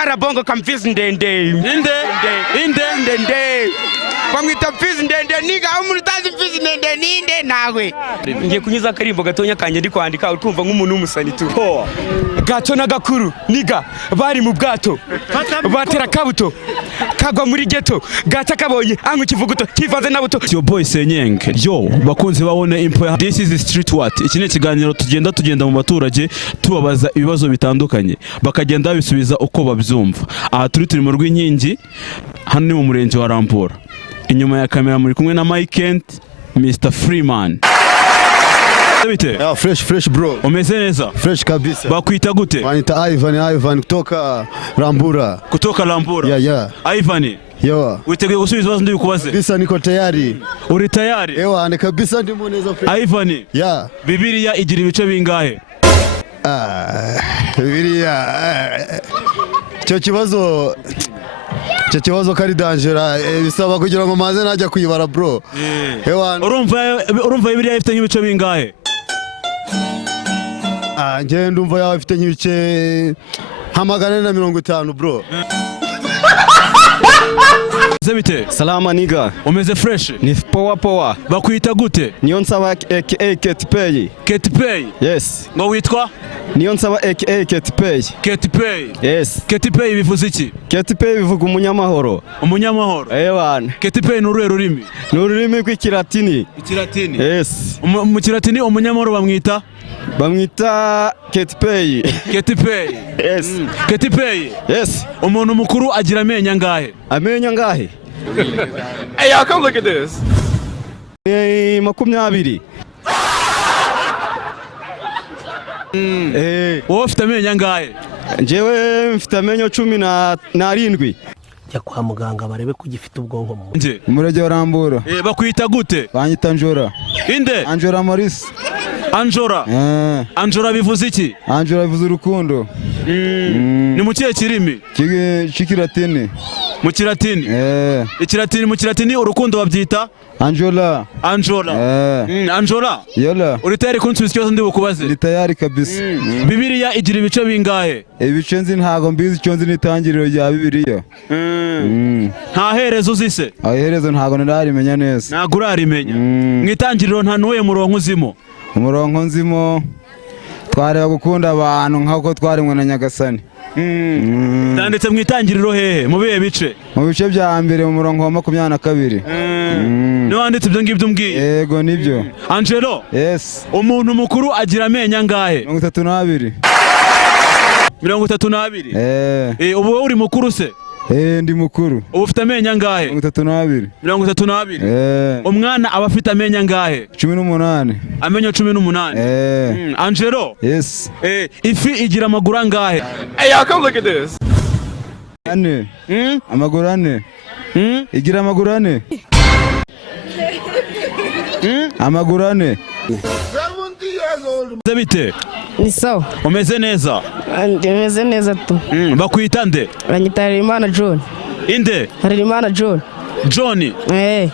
Arabongo Mfizi Ndende. Ndende. Bamwita Mfizi Ndende niga umuntu utazi Mfizi Ndende ninde nawe. Ngiye kunyuza akarimbo gatonya kanje ndi kwandika utumva nk'umuntu w'umusani tu. Gato na gakuru niga bari mu bwato. Batera kabuto. Kagwa muri geto. Gata kabonye angu kivuguto kivanze na buto. Your boy Senyenge. Yo bakunze babone impo. This is Street What. Iki ne kiganiro tugenda mu baturage tubabaza ibibazo bitandukanye. Bakagenda bisubiza uko babyumva. Aha turi mu rw'inkingi hano ni mu murenge wa Rampura. Inyuma ya kamera muri kumwe na Mike Mr. Freeman. Yeah, fresh bro. Umeze neza? Fresh kabisa. Bakwita gute? Wanita Ivan kutoka Rampura. Kutoka Rampura? Yeah. Ivan. Yo. Witeguye gusubiza ibibazo ndikubaze? Kabisa niko tayari. Uri tayari? Ewa ne kabisa ndimo neza fresh. Ivan. Yeah. Bibiliya igira ibice bingahe? Bibiliya. Cyo kibazo kari dangera bisaba kugira ngo maze najya kuyibara bro. Ewa. Urumva Bibiliya ifite nk'ibice bingahe? Nje ndumva yawe ifite nk'ibice 150 bro. Zebite. Salama niga. Umeze fresh? Ni power. Bakwita gute? Niyonsaba aka Ketpay. Ketpay? Yes. Ngo witwa? Niyonsaba aka Ketpay. Ketpay? Yes. Ketpay bivuze iki? Ketpay bivuga umunyamahoro. Umunyamahoro? Ewana. Ketpay ni uruhe rurimi? Ni ururimi rw'ikilatini. Ikilatini? Yes. Mu kilatini umunyamahoro bamwita? Bamwita Ketpay. Ketpay? Yes. Ketpay? Yes. Umuntu mukuru agira amenyo angahe? Amenyo angahe? Hey, y'all come look at this. 20. Wowe ufite amenyo angahe? Njyewe mfite amenyo 17. Jya kwa muganga barebe ko gifite ubwonko mu. Umurege wa Rampura. Bakwita gute? Banyita Njora. Inde? Anjora Maurice. Anjora? Anjora bivuze iki? Anjora bivuze urukundo. Ni mu kihe kirimi? Kikilatini. Mu kilatini? Ikilatini mu kilatini urukundo babyita? Anjola. Anjola? Yola. Uri tayari kunsubiza ikibazo ndi bukubaze? Ndi tayari kabisa. Bibiliya igira ibice bingahe? Ibice nzi ntago mbizi icyo nzi n'itangiriro rya Bibiliya. Nta herezo uzise? Iherezo ntago ndarimenya neza. Ntago urarimenya? Mu itangiriro nta nuwe murongo uzimo? Umurongo nzimo twareba gukunda abantu nk'uko twarimwe na Nyagasani. Ndanditse mu itangiriro hehe? Mu bihe bice? Mu bice bya mbere mu murongo wa 22. Ni wanditse ibyo ngibyo umbwiye? Yego nibyo. Angelo? Yes. Umuntu mukuru agira amenyo angahe? 32. 32? Ubu wowe uri mukuru se? Ndi mukuru. Ubu ufite amenyo angahe? 32. 32? Umwana aba afite amenyo angahe? 18. Amenyo 18? Angelo? Yes. Ifi igira amaguru angahe? Hey, y'all come look at this. Amaguru ane. Igira amaguru ane. Amaguru ane. 70 years old. Zebite? Ni sawa. Umeze neza? Umeze neza tu. Bakwita nde? Banyita Harimana John. Inde? Harimana John. John?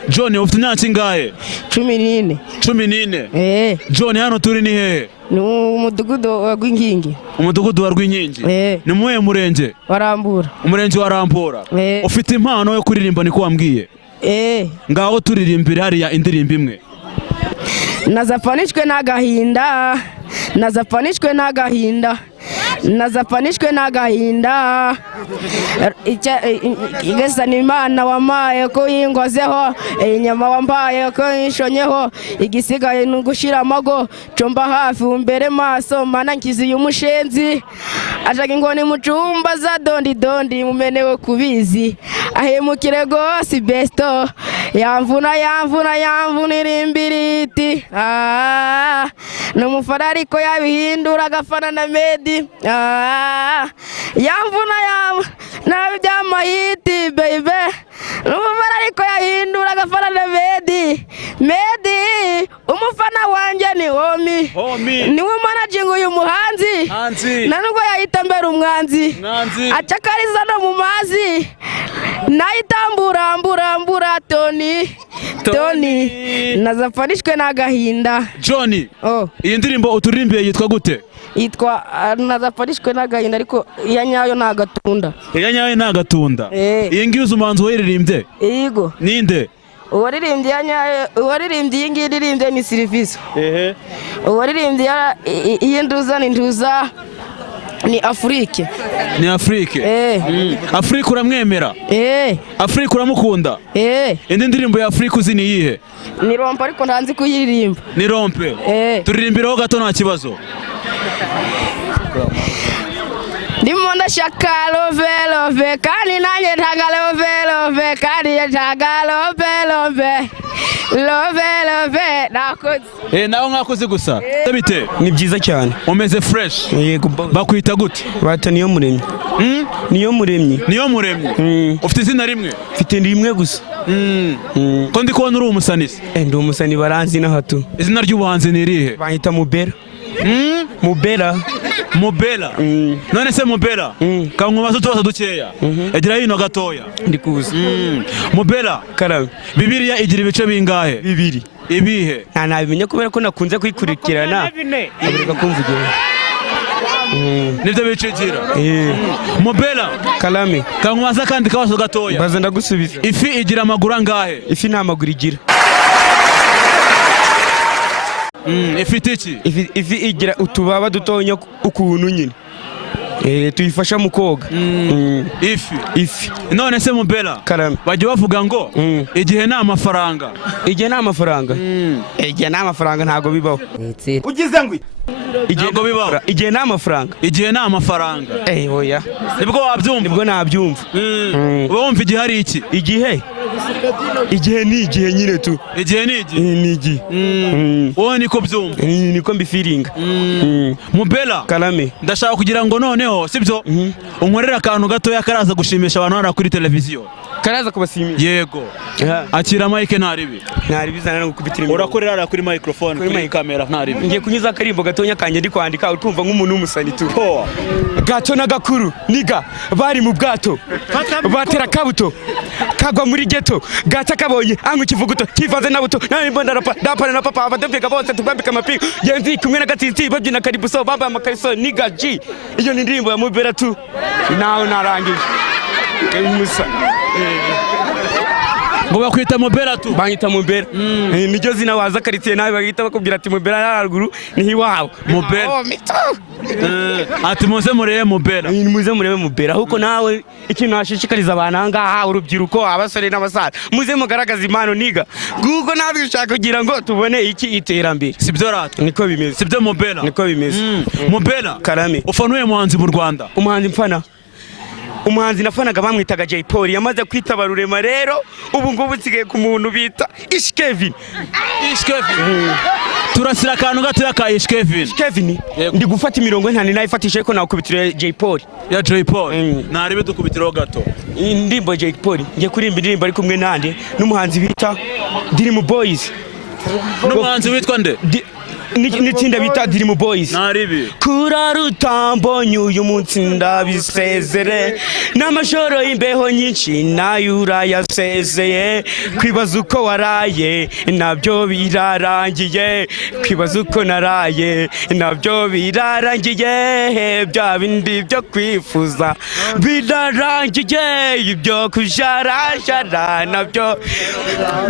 John ufite imyaka ingahe? 14. 14? John hano turi ni hehe? Ni umudugudu wa Rwinkingi. Umudugudu wa Rwinkingi? Ni muhe murenge? Wa Rampura. Umurenge wa Rampura? Ufite impano yo kuririmba niko wambwiye? Ngaho turirimbire hariya indirimbo imwe. Nazafanishwe n'agahinda. Nazafanishwe n'agahinda. Nazafanishwe n'agahinda. Igesa ni Imana wamaye ko yingozeho, inyama wambaye ko yishonyeho, igisigaye nugushira amago, comba hafi umbere maso, mana nkizi umushenzi. Ajaga ingoni mu cumba za dondi mumenewe kubizi. Ahemukire gose besto, yamvuna irimbiriti. Numufara ariko yabihindura agafana na Medi. Yamvuna nabi by'amahiti baby. Numufara ariko yahindura agafana na Medi. Umufana wanje ni Homi. Niwe managing uyu muhanzi. Nanubwo yahita mbere umwanzi. Acakariza no mu mazi. naitambura Tony nazafanishwe n'agahinda. Johnny, oh iyi ndirimbo uturirimbiye yitwa gute? Yitwa nazafanishwe n'agahinda, ariko iya nyayo nta gatunda. Iya nyayo nta gatunda. Iyi ngiyi uzi umuhanzi wayiririmbye? Yego. Ninde? Uwaririmbye iya nyayo, uwaririmbye iyi ngiyi iririmbye ni Service. Uwaririmbye iyi nduza ni Afrique. Ni Afrique? Afrique uramwemera? Afrique uramukunda? Indi ndirimbo ya Afrique uzi ni iyihe? Ni rompe, ariko ntanzi kuyiririmba. Ni rompe? Turirimbiraho gato nta kibazo. Ndimo ndashaka love kandi nanjye ntaga love kandi ntaga love nakoze. Nawe mwakoze gusa? Bite? Ni byiza cyane. Umeze fresh? Yego. Bakwita gute? Bata niyo muremyi. Niyo muremyi. Ufite izina rimwe? Mfite rimwe gusa. Ko ndi kubona uri umusanisi? Ndi umusani baranzi na hato. Izina ry'ubuhanzi ni irihe? Bahita Mubera. Mubera. None se Mubera kankubaza utubazo dukeya. Egira hino gatoya. Ndikuza. Mubera Karame. Bibiliya igira ibice bingahe? 2. Ibihe? Nabimenye kubera ko nakunze kuyikurikirana. Abereka kumvugira. Nibyo bicegira. Mubera Karame. kankubaza kandi kabazo gatoya. Baza ndagusubiza. Ifi igira amaguru angahe? Ifi nta maguru igira. Ifite iki? Ifi igira utubaba dutonya ukuntu nyine. Tuyifasha mu koga. Ifi. None se Mubera Karame. bajya bavuga ngo igihe nta mafaranga. Igihe nta mafaranga. Igihe nta mafaranga ntago bibaho. Ugize ngwi. Ntago bibaho. Igihe nta mafaranga. Igihe nta mafaranga. Oya. Nibwo wabyumva? Nibwo nabyumva. Wumva igihe ari iki? Igihe ni igihe nyine tu. Igihe ni igihe? Ni igihe. Wowe niko byumva? Niko mbifiringa. Mubera Karame. ndashaka kugira ngo noneho sibyo unkorera akantu gatoya karaza gushimisha abantu hano kuri televiziyo. Karaza kubasimisha? Yego. Akira mike ntaribi. Ntaribi zana no gukubitira imwe. Urakorera kuri microphone kuri kamera ntaribi. Ngiye kunyuza akarimbo gatonya kanje ndi kwandika utumva nk'umuntu w'umusani tu. Gato na gakuru niga bari mu bwato. Batera kabuto. Kagwa muri ghetto. Gata kabonye angu kivuguto kivanze na buto. Nani mbona rapa na papa abadepeka bose tubambika amapiko. Yenzi kumwe na gatiti babyina karibuso bamba amakariso niga G. Iyo ni ndirimbo ya Mubera tu. Naho narangije. Musa. Ngo bakwita Mubera tu? Banyita Mubera. Niryo zina waza karitsiye nawe bagita bakubwira ati Mubera yaraguru ni hiwawe. Mubera. Ati muze murebe Mubera. Muze murebe Mubera ahubwo nawe ikintu nashishikariza abantu ahangaha urubyiruko abasore n'abasaza muze mugaragaza impano niga. Gugo natwe ushaka kugira ngo tubone iki iterambere. Sibyo rata? Niko bimeze. Sibyo Mubera? Niko bimeze. Mubera Karame. ufanuye muhanzi mu Rwanda? Umuhanzi mfana. Umuhanzi nafanaga bamwitaga Jay Paul yamaze kwitaba Rurema, rero ubu ngubu nsigaye ku muntu bita Kevin. Turasira akantu gatoya ka Kevin. Ndi gufata imirongo ntani nayifatisha ariko nakubitira Jay Paul. Ya Jay Paul. Naribe dukubitiraho gato. Indimbo Jay Paul ngiye kurimba indirimbo ari kumwe nande n'umuhanzi bita Dream Boys. N'umuhanzi witwa nde? N'itsinda bita Dream Boys. Naribi Kurarutambonye uyu munsi ndabisezere n'amashoro y'imbeho nyinshi nayo urayasezeye. Kwibaza uko waraye nabyo birarangiye. Kwibaza uko naraye nabyo birarangiye. Bya bindi byo kwifuza birarangiye. Ibyo kujarajara nabyo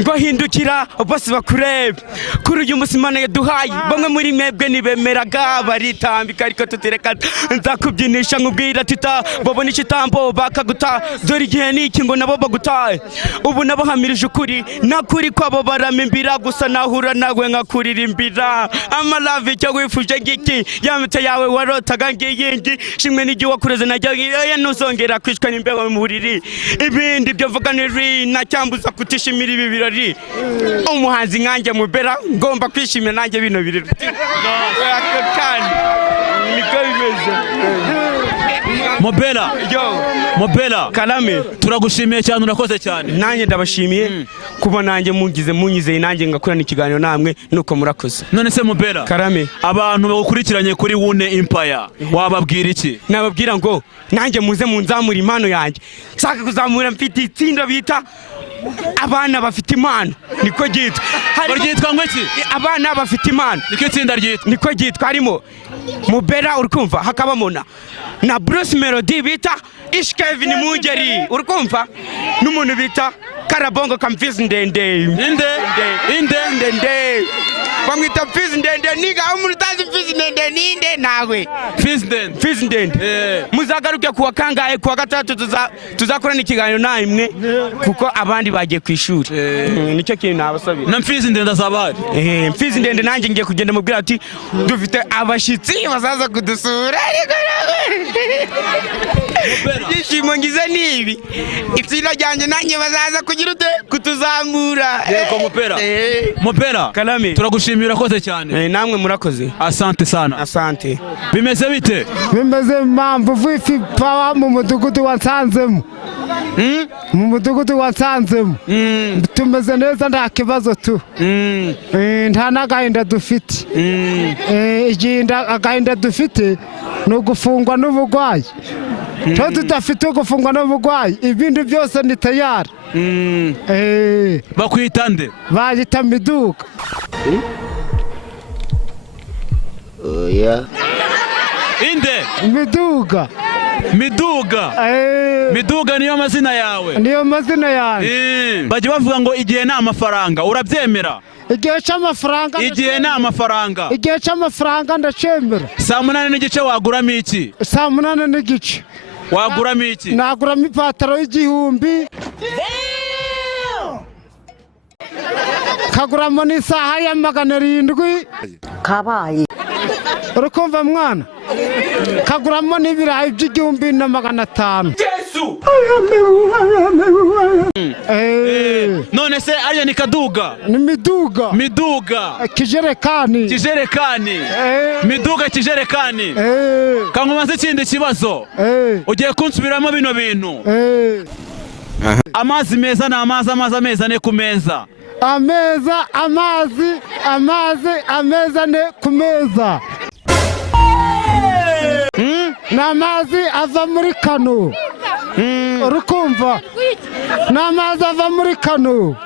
ngo hindukira bose bakurebe. Kuri uyu munsi Imana yaduhaye bamwe muri mwebwe nibemeraga baritambika ariko tutereka nzakubyinisha nkubwira tita babona ikitambo bakaguta. Dore igihe niki ngo nabo bagutaye. Ubu nabo hamirije ukuri nakuri kwabo baramimbira gusa nahura nawe nkakuririmbira. Amalavi cyo wifuje ngiki yamite yawe warotaga ngiyingi shimwe n'igi wakureze najya ntuzongera kwishwa n'imbeho mu buriri. Ibindi byo vuga ni nacyambuza kutishimira ibi birori. Umuhanzi nkanjye Mubera ngomba kwishimira nanjye bino birori. Mobela Karame turagushimiye cyane urakoze cyane nanjye ndabashimiye kuba nanjye munyizeye nanjye ngakorana ikiganiro namwe nuko murakoze. None se Mobela Karame abantu bagukurikiranye kuri Wune Empire wababwira iki? Nababwira ngo nanjye muze munzamura impano yanjye. Saka kuzamura mfite itsinda bita abana bafite impano niko gitwa. Baryitwa ngo iki? Abana bafite impano niko itsinda ryitwa. Niko gitwa harimo Mobela urikumva hakabamo na Bruce Melody bita Ishkevin Mungeri urikumva n'umuntu bita Karabongo Mfizi Ndende bamwita Mfizi Ndende niga umurutazi Mfizi Ndende ninde nawe Mfizi Ndende muzagaruke kuwa kangahe kuwa gatatu tuzakorana ikiganiro namwe kuko abandi bagiye kwishuri nicyo kintu nabasabira. Na Mfizi Ndende azabari Mfizi Ndende nanjye ngiye kugenda mubwira ati dufite abashitsi bazaza kudusura Ishimo ngize nibi itsinda ryanjye nanjye bazaza kugira ute kutuzamura. Yego Mobela Karame turagushimira koze cyane. Namwe murakoze. Asante sana. Asante. Bimeze bite? Bimeze mpamvu vifi pawa mu mudugudu wansanzemo. Mu mudugudu wansanzemo. Tumeze neza nta kibazo tu. Nta nagahinda dufite. Agahinda dufite no gufungwa n'ubugwayi. Tudafite gufungwa n'ubugwayi ibindi byose ni tayari. Bakwita nde? Bayita Miduga. Oya. Inde? Miduga niyo mazina yawe? Niyo mazina yawe. Bajya bavuga ngo igihe nta mafaranga urabyemera? Igihe cy'amafaranga. Igihe nta mafaranga. Igihe cy'amafaranga ndacemera. 8 n'igice waguramo iki? 8 n'igice. Waguramo iki? Naguramo ipataro y'igihumbi. Kaguramo n'isaha ya 700. Kabaye. Urukumva mwana? Kaguramo n'ibirayi by'igihumbi na 500. Yesu! None se ariya ni Kaduga? Ni Miduga. Kijerekani. Miduga kijerekani. Kankumaze ikindi kibazo. Ugiye kunsubiramo bino bintu. Amazi meza na amazi ameza ne ku meza. Ameza ne ku meza. N'amazi ava muri kano. Urukumva? N'amazi ava muri kano.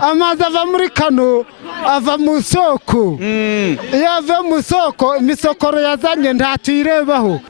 Amazi ava muri kano ava mu soko. Iyo ava mu soko imisokoro yazanye ntatuyirebaho.